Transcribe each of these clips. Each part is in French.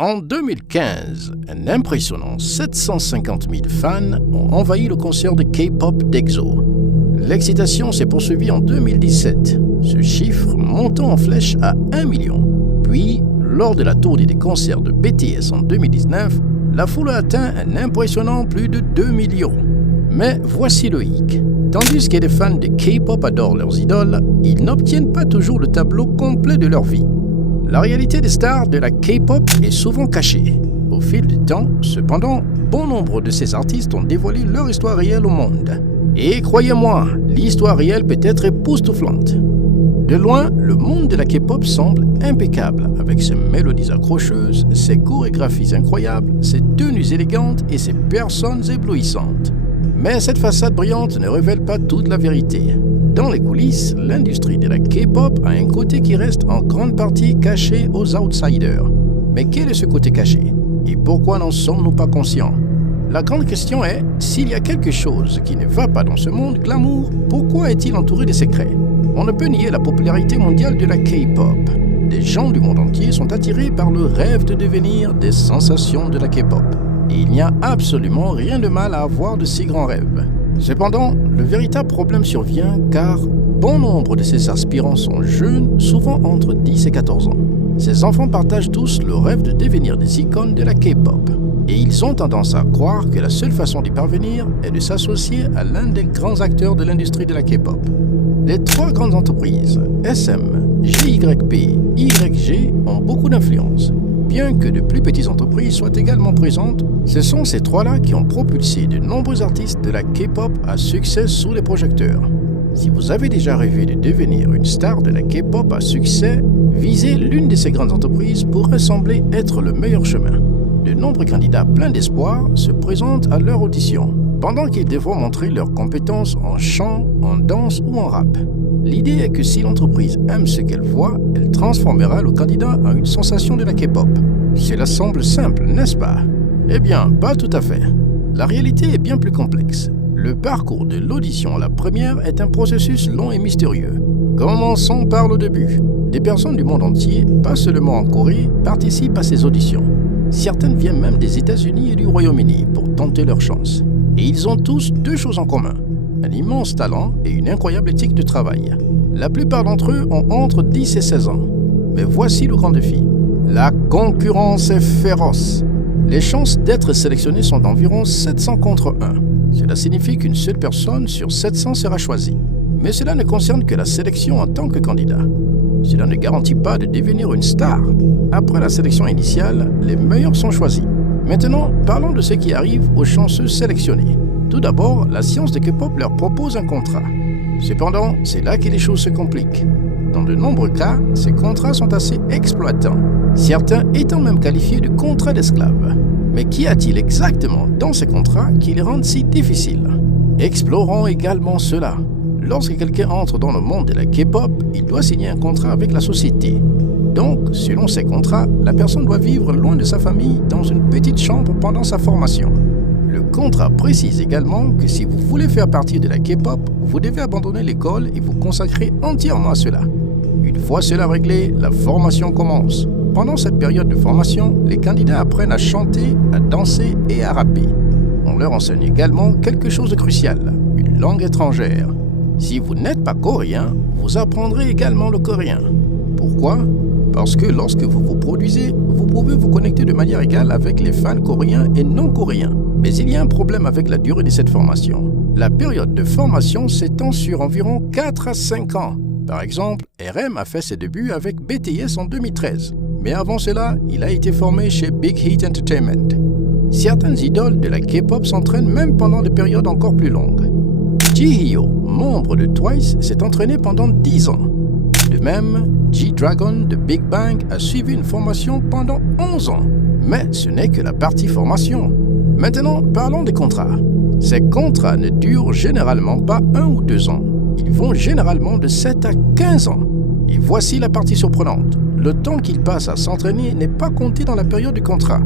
En 2015, un impressionnant 750 000 fans ont envahi le concert de K-pop d'EXO. L'excitation s'est poursuivie en 2017, ce chiffre montant en flèche à 1 million. Puis, lors de la tournée des concerts de BTS en 2019, la foule a atteint un impressionnant plus de 2 millions. Mais voici le hic. Tandis que les fans de K-pop adorent leurs idoles, ils n'obtiennent pas toujours le tableau complet de leur vie. La réalité des stars de la K-pop est souvent cachée. Au fil du temps, cependant, bon nombre de ces artistes ont dévoilé leur histoire réelle au monde. Et croyez-moi, l'histoire réelle peut être époustouflante. De loin, le monde de la K-pop semble impeccable, avec ses mélodies accrocheuses, ses chorégraphies incroyables, ses tenues élégantes et ses personnes éblouissantes. Mais cette façade brillante ne révèle pas toute la vérité. Dans les coulisses, l'industrie de la K-pop a un côté qui reste en grande partie caché aux outsiders. Mais quel est ce côté caché? Et pourquoi n'en sommes-nous pas conscients? La grande question est, s'il y a quelque chose qui ne va pas dans ce monde glamour, pourquoi est-il entouré de secrets? On ne peut nier la popularité mondiale de la K-pop. Des gens du monde entier sont attirés par le rêve de devenir des sensations de la K-pop. Et il n'y a absolument rien de mal à avoir de si grands rêves. Cependant, le véritable problème survient car bon nombre de ces aspirants sont jeunes, souvent entre 10 et 14 ans. Ces enfants partagent tous le rêve de devenir des icônes de la K-pop. Et ils ont tendance à croire que la seule façon d'y parvenir est de s'associer à l'un des grands acteurs de l'industrie de la K-pop. Les trois grandes entreprises, SM, JYP, YG, ont beaucoup d'influence. Bien que de plus petites entreprises soient également présentes, ce sont ces trois-là qui ont propulsé de nombreux artistes de la K-pop à succès sous les projecteurs. Si vous avez déjà rêvé de devenir une star de la K-pop à succès, viser l'une de ces grandes entreprises pourrait sembler être le meilleur chemin. De nombreux candidats pleins d'espoir se présentent à leur audition, pendant qu'ils devront montrer leurs compétences en chant, en danse ou en rap. L'idée est que si l'entreprise aime ce qu'elle voit, elle transformera le candidat en une sensation de la K-pop. Cela semble simple, n'est-ce pas? Eh bien, pas tout à fait. La réalité est bien plus complexe. Le parcours de l'audition à la première est un processus long et mystérieux. Commençons par le début. Des personnes du monde entier, pas seulement en Corée, participent à ces auditions. Certaines viennent même des États-Unis et du Royaume-Uni pour tenter leur chance. Et ils ont tous deux choses en commun. Un immense talent et une incroyable éthique de travail. La plupart d'entre eux ont entre 10 et 16 ans. Mais voici le grand défi. La concurrence est féroce. Les chances d'être sélectionné sont d'environ 700 contre 1. Cela signifie qu'une seule personne sur 700 sera choisie. Mais cela ne concerne que la sélection en tant que candidat. Cela ne garantit pas de devenir une star. Après la sélection initiale, les meilleurs sont choisis. Maintenant, parlons de ceux qui arrivent aux chanceux sélectionnés. Tout d'abord, la science de K-pop leur propose un contrat. Cependant, c'est là que les choses se compliquent. Dans de nombreux cas, ces contrats sont assez exploitants, certains étant même qualifiés de contrats d'esclaves. Mais qu'y a-t-il exactement dans ces contrats qui les rendent si difficiles? Explorons également cela. Lorsque quelqu'un entre dans le monde de la K-pop, il doit signer un contrat avec la société. Donc, selon ces contrats, la personne doit vivre loin de sa famille dans une petite chambre pendant sa formation. Le contrat précise également que si vous voulez faire partie de la K-pop, vous devez abandonner l'école et vous consacrer entièrement à cela. Une fois cela réglé, la formation commence. Pendant cette période de formation, les candidats apprennent à chanter, à danser et à rapper. On leur enseigne également quelque chose de crucial, une langue étrangère. Si vous n'êtes pas coréen, vous apprendrez également le coréen. Pourquoi? Parce que lorsque vous vous produisez, vous pouvez vous connecter de manière égale avec les fans coréens et non coréens. Mais il y a un problème avec la durée de cette formation. La période de formation s'étend sur environ 4 à 5 ans. Par exemple, RM a fait ses débuts avec BTS en 2013. Mais avant cela, il a été formé chez Big Hit Entertainment. Certaines idoles de la K-pop s'entraînent même pendant des périodes encore plus longues. Jihyo, membre de Twice, s'est entraîné pendant 10 ans. De même, G-Dragon de Big Bang a suivi une formation pendant 11 ans. Mais ce n'est que la partie formation. Maintenant, parlons des contrats. Ces contrats ne durent généralement pas 1 ou 2 ans. Ils vont généralement de 7 à 15 ans. Et voici la partie surprenante. Le temps qu'ils passent à s'entraîner n'est pas compté dans la période du contrat.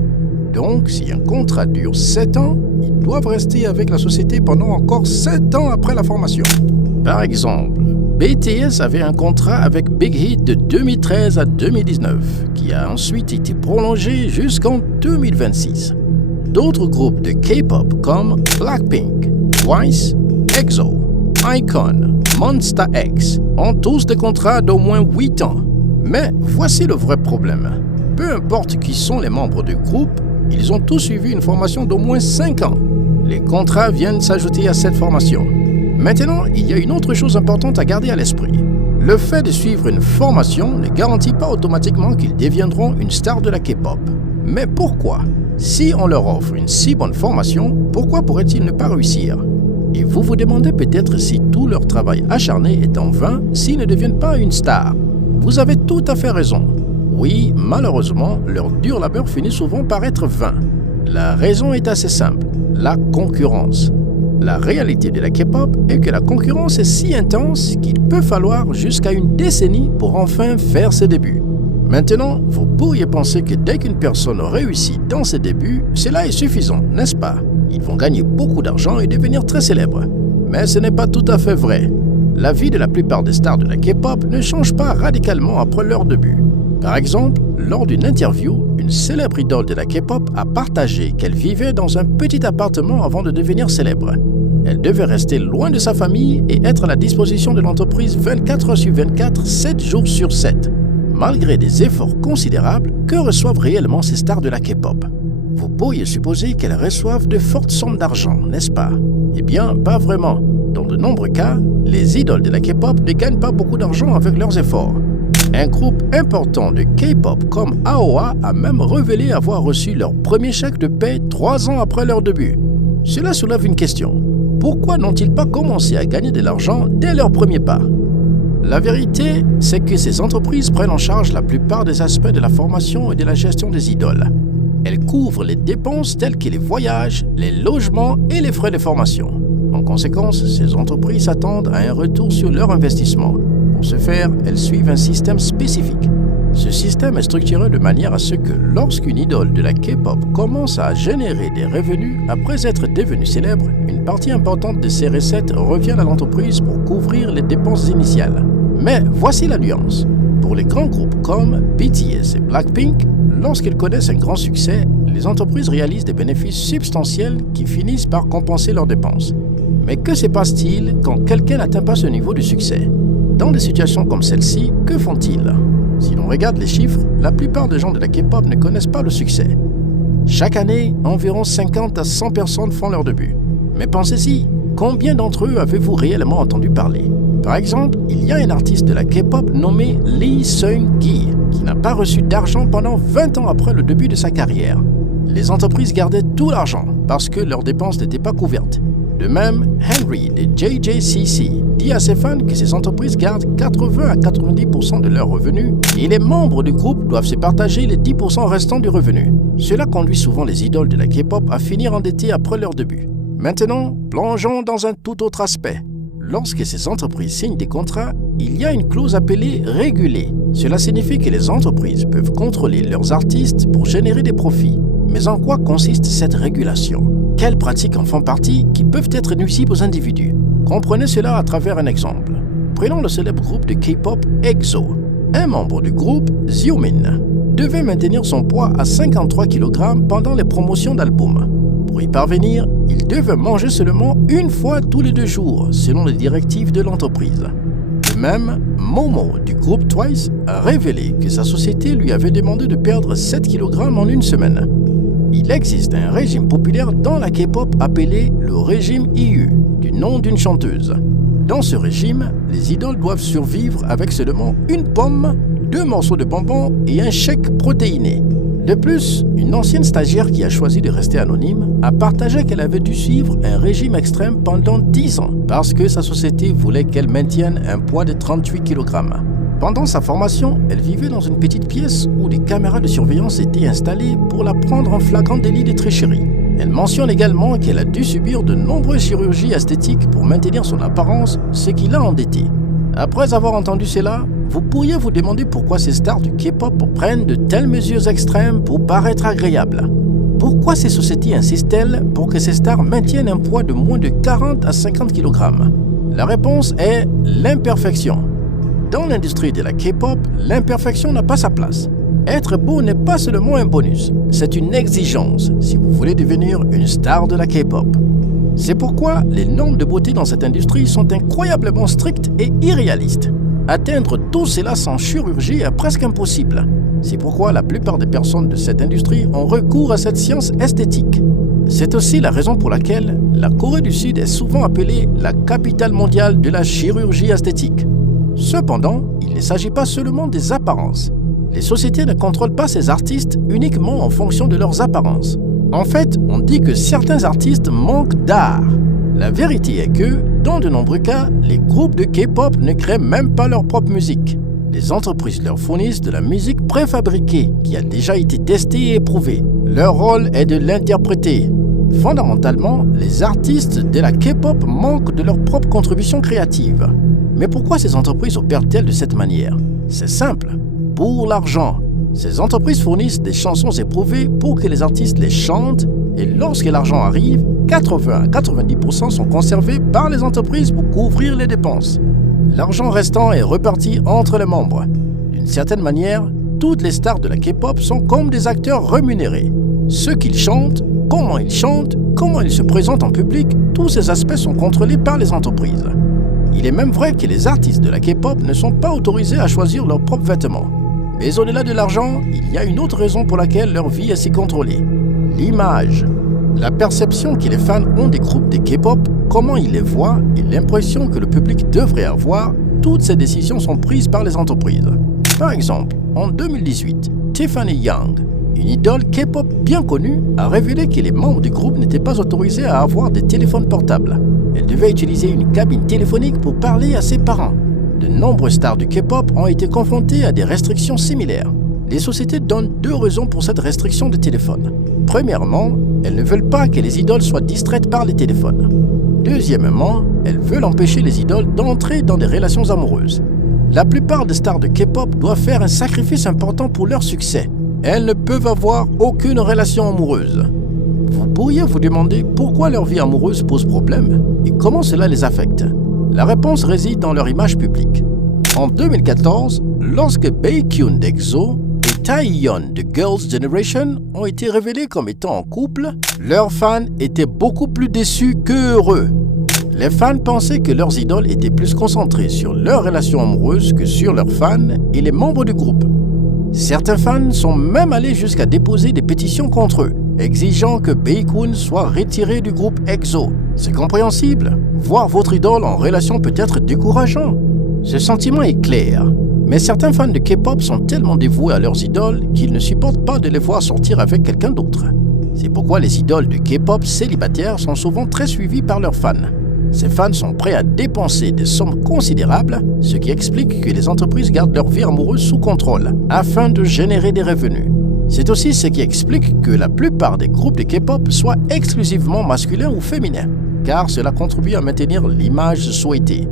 Donc, si un contrat dure 7 ans, ils doivent rester avec la société pendant encore 7 ans après la formation. Par exemple, BTS avait un contrat avec Big Hit de 2013 à 2019, qui a ensuite été prolongé jusqu'en 2026. D'autres groupes de K-pop comme Blackpink, Twice, EXO, iKON, Monsta X ont tous des contrats d'au moins 8 ans. Mais voici le vrai problème. Peu importe qui sont les membres du groupe, ils ont tous suivi une formation d'au moins 5 ans. Les contrats viennent s'ajouter à cette formation. Maintenant, il y a une autre chose importante à garder à l'esprit. Le fait de suivre une formation ne garantit pas automatiquement qu'ils deviendront une star de la K-pop. Mais pourquoi? Si on leur offre une si bonne formation, pourquoi pourraient-ils ne pas réussir? Et vous vous demandez peut-être si tout leur travail acharné est en vain s'ils ne deviennent pas une star. Vous avez tout à fait raison. Oui, malheureusement, leur dur labeur finit souvent par être vain. La raison est assez simple, la concurrence. La réalité de la K-pop est que la concurrence est si intense qu'il peut falloir jusqu'à une décennie pour enfin faire ses débuts. Maintenant, vous pourriez penser que dès qu'une personne réussit dans ses débuts, cela est suffisant, n'est-ce pas? Ils vont gagner beaucoup d'argent et devenir très célèbres. Mais ce n'est pas tout à fait vrai. La vie de la plupart des stars de la K-pop ne change pas radicalement après leur début. Par exemple, lors d'une interview, une célèbre idole de la K-pop a partagé qu'elle vivait dans un petit appartement avant de devenir célèbre. Elle devait rester loin de sa famille et être à la disposition de l'entreprise 24 heures sur 24, 7 jours sur 7. Malgré des efforts considérables, que reçoivent réellement ces stars de la K-pop? Vous pourriez supposer qu'elles reçoivent de fortes sommes d'argent, n'est-ce pas? Eh bien, pas vraiment. Dans de nombreux cas, les idoles de la K-pop ne gagnent pas beaucoup d'argent avec leurs efforts. Un groupe important de K-pop comme AOA a même révélé avoir reçu leur premier chèque de paie 3 ans après leur début. Cela soulève une question. Pourquoi n'ont-ils pas commencé à gagner de l'argent dès leur premier pas? La vérité, c'est que ces entreprises prennent en charge la plupart des aspects de la formation et de la gestion des idoles. Elles couvrent les dépenses telles que les voyages, les logements et les frais de formation. En conséquence, ces entreprises s'attendent à un retour sur leur investissement. Pour ce faire, elles suivent un système spécifique. Ce système est structuré de manière à ce que lorsqu'une idole de la K-pop commence à générer des revenus après être devenue célèbre, une partie importante de ces recettes revient à l'entreprise pour couvrir les dépenses initiales. Mais voici la nuance. Pour les grands groupes comme BTS et Blackpink, lorsqu'ils connaissent un grand succès, les entreprises réalisent des bénéfices substantiels qui finissent par compenser leurs dépenses. Mais que se passe-t-il quand quelqu'un n'atteint pas ce niveau de succès? Dans des situations comme celle-ci, que font-ils? Si l'on regarde les chiffres, la plupart des gens de la K-pop ne connaissent pas le succès. Chaque année, environ 50 à 100 personnes font leur début. Mais pensez-y, combien d'entre eux avez-vous réellement entendu parler? Par exemple, il y a un artiste de la K-pop nommé Lee Seung-gi qui n'a pas reçu d'argent pendant 20 ans après le début de sa carrière. Les entreprises gardaient tout l'argent parce que leurs dépenses n'étaient pas couvertes. De même, Henry de JJCC dit à ses fans que ces entreprises gardent 80 à 90% de leurs revenus et les membres du groupe doivent se partager les 10% restants du revenu. Cela conduit souvent les idoles de la K-pop à finir endettés après leur début. Maintenant, plongeons dans un tout autre aspect. Lorsque ces entreprises signent des contrats, il y a une clause appelée « réguler ». Cela signifie que les entreprises peuvent contrôler leurs artistes pour générer des profits. Mais en quoi consiste cette régulation? Quelles pratiques en font partie qui peuvent être nuisibles aux individus? Comprenez cela à travers un exemple. Prenons le célèbre groupe de K-pop EXO. Un membre du groupe, Xiumin, devait maintenir son poids à 53 kg pendant les promotions d'albums. Pour y parvenir, il devait manger seulement une fois tous les 2 jours, selon les directives de l'entreprise. De même, Momo du groupe Twice a révélé que sa société lui avait demandé de perdre 7 kg en une semaine. Il existe un régime populaire dans la K-pop appelé le régime IU, du nom d'une chanteuse. Dans ce régime, les idoles doivent survivre avec seulement une pomme, 2 morceaux de bonbons et un chèque protéiné. De plus, une ancienne stagiaire qui a choisi de rester anonyme a partagé qu'elle avait dû suivre un régime extrême pendant 10 ans parce que sa société voulait qu'elle maintienne un poids de 38 kg. Pendant sa formation, elle vivait dans une petite pièce où des caméras de surveillance étaient installées pour la prendre en flagrant délit de tricherie. Elle mentionne également qu'elle a dû subir de nombreuses chirurgies esthétiques pour maintenir son apparence, ce qui l'a endettée. Après avoir entendu cela, vous pourriez vous demander pourquoi ces stars du K-pop prennent de telles mesures extrêmes pour paraître agréables. Pourquoi ces sociétés insistent-elles pour que ces stars maintiennent un poids de moins de 40 à 50 kg? La réponse est l'imperfection. Dans l'industrie de la K-pop, l'imperfection n'a pas sa place. Être beau n'est pas seulement un bonus, c'est une exigence si vous voulez devenir une star de la K-pop. C'est pourquoi les normes de beauté dans cette industrie sont incroyablement strictes et irréalistes. Atteindre tout cela sans chirurgie est presque impossible. C'est pourquoi la plupart des personnes de cette industrie ont recours à cette science esthétique. C'est aussi la raison pour laquelle la Corée du Sud est souvent appelée la capitale mondiale de la chirurgie esthétique. Cependant, il ne s'agit pas seulement des apparences. Les sociétés ne contrôlent pas ces artistes uniquement en fonction de leurs apparences. En fait, on dit que certains artistes manquent d'art. La vérité est que, dans de nombreux cas, les groupes de K-pop ne créent même pas leur propre musique. Les entreprises leur fournissent de la musique préfabriquée qui a déjà été testée et éprouvée. Leur rôle est de l'interpréter. Fondamentalement, les artistes de la K-pop manquent de leur propre contribution créative. Mais pourquoi ces entreprises opèrent-elles de cette manière? C'est simple, pour l'argent. Ces entreprises fournissent des chansons éprouvées pour que les artistes les chantent et lorsque l'argent arrive, 80 à 90% sont conservés par les entreprises pour couvrir les dépenses. L'argent restant est reparti entre les membres. D'une certaine manière, toutes les stars de la K-pop sont comme des acteurs rémunérés. Ce qu'ils chantent, comment ils se présentent en public, tous ces aspects sont contrôlés par les entreprises. Il est même vrai que les artistes de la K-pop ne sont pas autorisés à choisir leurs propres vêtements. Mais au-delà de l'argent, il y a une autre raison pour laquelle leur vie est si contrôlée. L'image. La perception que les fans ont des groupes de K-pop, comment ils les voient et l'impression que le public devrait avoir, toutes ces décisions sont prises par les entreprises. Par exemple, en 2018, Tiffany Young, une idole K-pop bien connue, a révélé que les membres du groupe n'étaient pas autorisés à avoir des téléphones portables. Elle devait utiliser une cabine téléphonique pour parler à ses parents. De nombreuses stars du K-pop ont été confrontées à des restrictions similaires. Les sociétés donnent deux raisons pour cette restriction de téléphone. Premièrement, elles ne veulent pas que les idoles soient distraites par les téléphones. Deuxièmement, elles veulent empêcher les idoles d'entrer dans des relations amoureuses. La plupart des stars de K-pop doivent faire un sacrifice important pour leur succès. Elles ne peuvent avoir aucune relation amoureuse. Vous pourriez vous demander pourquoi leur vie amoureuse pose problème et comment cela les affecte. La réponse réside dans leur image publique. En 2014, lorsque Baekhyun d'EXO et Taeyeon de Girls' Generation ont été révélés comme étant en couple, leurs fans étaient beaucoup plus déçus que heureux. Les fans pensaient que leurs idoles étaient plus concentrées sur leur relation amoureuse que sur leurs fans et les membres du groupe. Certains fans sont même allés jusqu'à déposer des pétitions contre eux, exigeant que Baekhyun soit retiré du groupe EXO. C'est compréhensible. Voir votre idole en relation peut être décourageant. Ce sentiment est clair. Mais certains fans de K-pop sont tellement dévoués à leurs idoles qu'ils ne supportent pas de les voir sortir avec quelqu'un d'autre. C'est pourquoi les idoles de K-pop célibataires sont souvent très suivies par leurs fans. Ces fans sont prêts à dépenser des sommes considérables, ce qui explique que les entreprises gardent leur vie amoureuse sous contrôle, afin de générer des revenus. C'est aussi ce qui explique que la plupart des groupes de K-pop soient exclusivement masculins ou féminins, car cela contribue à maintenir l'image souhaitée.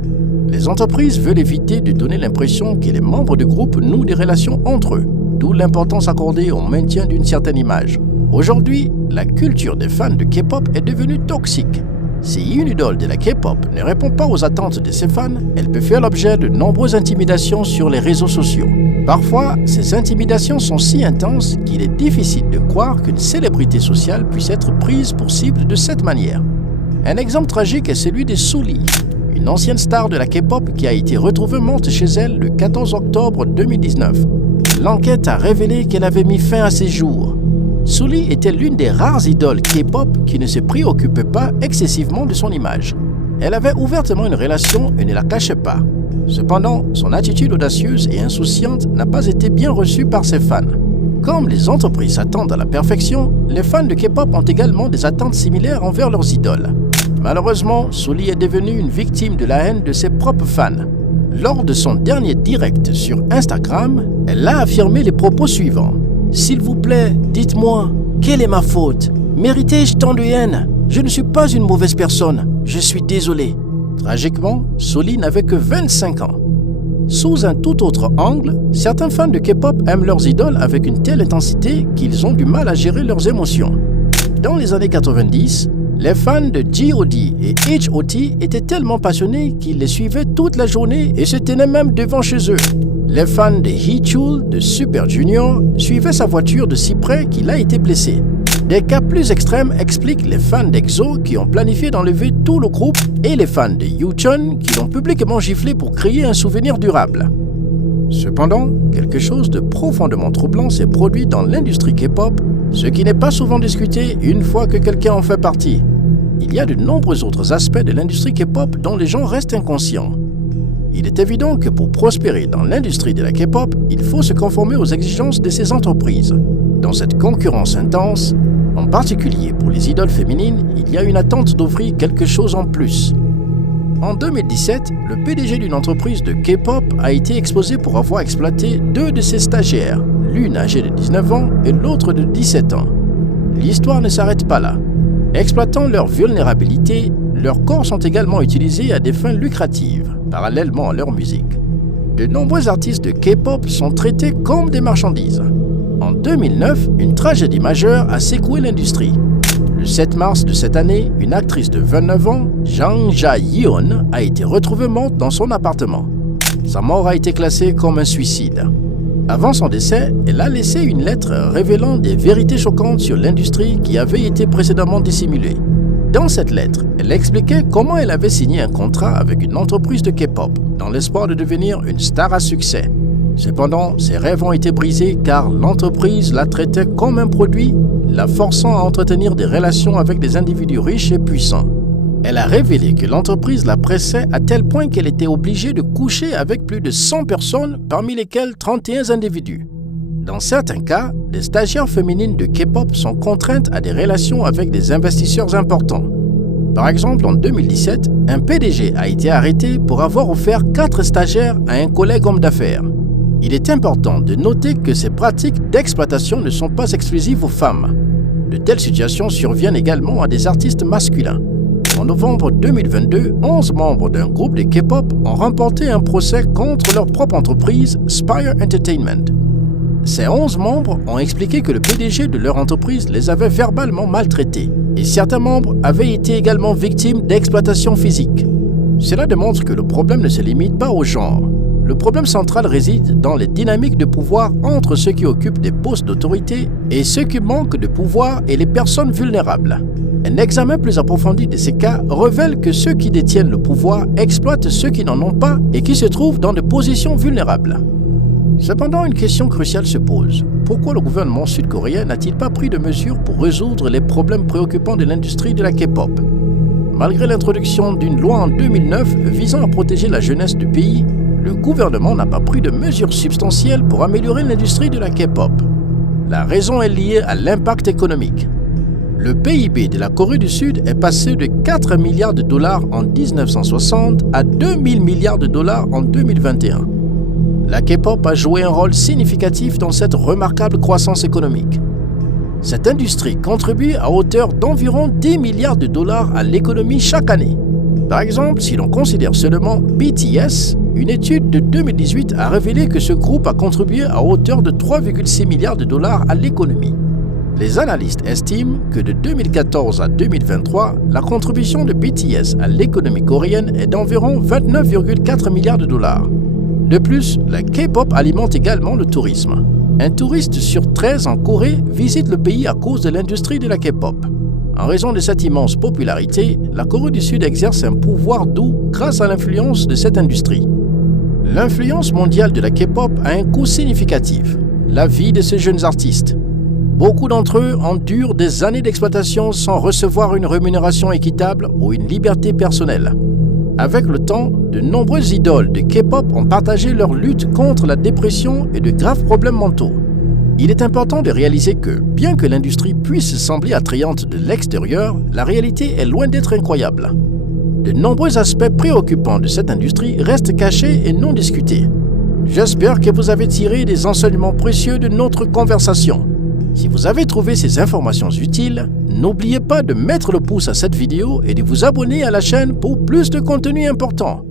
Les entreprises veulent éviter de donner l'impression que les membres du groupe nouent des relations entre eux, d'où l'importance accordée au maintien d'une certaine image. Aujourd'hui, la culture des fans de K-pop est devenue toxique. Si une idole de la K-pop ne répond pas aux attentes de ses fans, elle peut faire l'objet de nombreuses intimidations sur les réseaux sociaux. Parfois, ces intimidations sont si intenses qu'il est difficile de croire qu'une célébrité sociale puisse être prise pour cible de cette manière. Un exemple tragique est celui de Sulli, une ancienne star de la K-pop qui a été retrouvée morte chez elle le 14 octobre 2019. L'enquête a révélé qu'elle avait mis fin à ses jours. Sulli était l'une des rares idoles K-pop qui ne se préoccupait pas excessivement de son image. Elle avait ouvertement une relation et ne la cachait pas. Cependant, son attitude audacieuse et insouciante n'a pas été bien reçue par ses fans. Comme les entreprises s'attendent à la perfection, les fans de K-pop ont également des attentes similaires envers leurs idoles. Malheureusement, Sulli est devenue une victime de la haine de ses propres fans. Lors de son dernier direct sur Instagram, elle a affirmé les propos suivants. « S'il vous plaît, dites-moi, quelle est ma faute? Méritais-je tant de haine? Je ne suis pas une mauvaise personne, je suis désolé. » Tragiquement, Sulli n'avait que 25 ans. Sous un tout autre angle, certains fans de K-pop aiment leurs idoles avec une telle intensité qu'ils ont du mal à gérer leurs émotions. Dans les années 90, Les fans de G.O.D. et H.O.T. étaient tellement passionnés qu'ils les suivaient toute la journée et se tenaient même devant chez eux. Les fans de Heechul de Super Junior suivaient sa voiture de si près qu'il a été blessé. Des cas plus extrêmes expliquent les fans d'EXO qui ont planifié d'enlever tout le groupe et les fans de Yuchun qui l'ont publiquement giflé pour créer un souvenir durable. Cependant, quelque chose de profondément troublant s'est produit dans l'industrie K-pop, ce qui n'est pas souvent discuté une fois que quelqu'un en fait partie. Il y a de nombreux autres aspects de l'industrie K-pop dont les gens restent inconscients. Il est évident que pour prospérer dans l'industrie de la K-pop, il faut se conformer aux exigences de ces entreprises. Dans cette concurrence intense, en particulier pour les idoles féminines, il y a une attente d'offrir quelque chose en plus. En 2017, le PDG d'une entreprise de K-pop a été exposé pour avoir exploité 2 de ses stagiaires, l'une âgée de 19 ans et l'autre de 17 ans. L'histoire ne s'arrête pas là. Exploitant leur vulnérabilité, leurs corps sont également utilisés à des fins lucratives, parallèlement à leur musique. De nombreux artistes de K-pop sont traités comme des marchandises. En 2009, une tragédie majeure a secoué l'industrie. Le 7 mars de cette année, une actrice de 29 ans, Jang Ja-yeon, a été retrouvée morte dans son appartement. Sa mort a été classée comme un suicide. Avant son décès, elle a laissé une lettre révélant des vérités choquantes sur l'industrie qui avait été précédemment dissimulée. Dans cette lettre, elle expliquait comment elle avait signé un contrat avec une entreprise de K-pop dans l'espoir de devenir une star à succès. Cependant, ses rêves ont été brisés car l'entreprise la traitait comme un produit, la forçant à entretenir des relations avec des individus riches et puissants. Elle a révélé que l'entreprise la pressait à tel point qu'elle était obligée de coucher avec plus de 100 personnes, parmi lesquelles 31 individus. Dans certains cas, des stagiaires féminines de K-pop sont contraintes à des relations avec des investisseurs importants. Par exemple, en 2017, un PDG a été arrêté pour avoir offert 4 stagiaires à un collègue homme d'affaires. Il est important de noter que ces pratiques d'exploitation ne sont pas exclusives aux femmes. De telles situations surviennent également à des artistes masculins. En novembre 2022, 11 membres d'un groupe de K-pop ont remporté un procès contre leur propre entreprise, Spire Entertainment. Ces 11 membres ont expliqué que le PDG de leur entreprise les avait verbalement maltraités et certains membres avaient été également victimes d'exploitation physique. Cela démontre que le problème ne se limite pas au genre. Le problème central réside dans les dynamiques de pouvoir entre ceux qui occupent des postes d'autorité et ceux qui manquent de pouvoir et les personnes vulnérables. Un examen plus approfondi de ces cas révèle que ceux qui détiennent le pouvoir exploitent ceux qui n'en ont pas et qui se trouvent dans des positions vulnérables. Cependant, une question cruciale se pose. Pourquoi le gouvernement sud-coréen n'a-t-il pas pris de mesures pour résoudre les problèmes préoccupants de l'industrie de la K-pop? Malgré l'introduction d'une loi en 2009 visant à protéger la jeunesse du pays, le gouvernement n'a pas pris de mesures substantielles pour améliorer l'industrie de la K-pop. La raison est liée à l'impact économique. Le PIB de la Corée du Sud est passé de 4 milliards de dollars en 1960 à 2000 milliards de dollars en 2021. La K-pop a joué un rôle significatif dans cette remarquable croissance économique. Cette industrie contribue à hauteur d'environ 10 milliards de dollars à l'économie chaque année. Par exemple, si l'on considère seulement BTS, une étude de 2018 a révélé que ce groupe a contribué à hauteur de 3,6 milliards de dollars à l'économie. Les analystes estiment que de 2014 à 2023, la contribution de BTS à l'économie coréenne est d'environ 29,4 milliards de dollars. De plus, la K-pop alimente également le tourisme. Un touriste sur 13 en Corée visite le pays à cause de l'industrie de la K-pop. En raison de cette immense popularité, la Corée du Sud exerce un pouvoir doux grâce à l'influence de cette industrie. L'influence mondiale de la K-pop a un coût significatif, la vie de ces jeunes artistes. Beaucoup d'entre eux endurent des années d'exploitation sans recevoir une rémunération équitable ou une liberté personnelle. Avec le temps, de nombreuses idoles de K-pop ont partagé leur lutte contre la dépression et de graves problèmes mentaux. Il est important de réaliser que, bien que l'industrie puisse sembler attrayante de l'extérieur, la réalité est loin d'être incroyable. De nombreux aspects préoccupants de cette industrie restent cachés et non discutés. J'espère que vous avez tiré des enseignements précieux de notre conversation. Si vous avez trouvé ces informations utiles, n'oubliez pas de mettre le pouce à cette vidéo et de vous abonner à la chaîne pour plus de contenu important.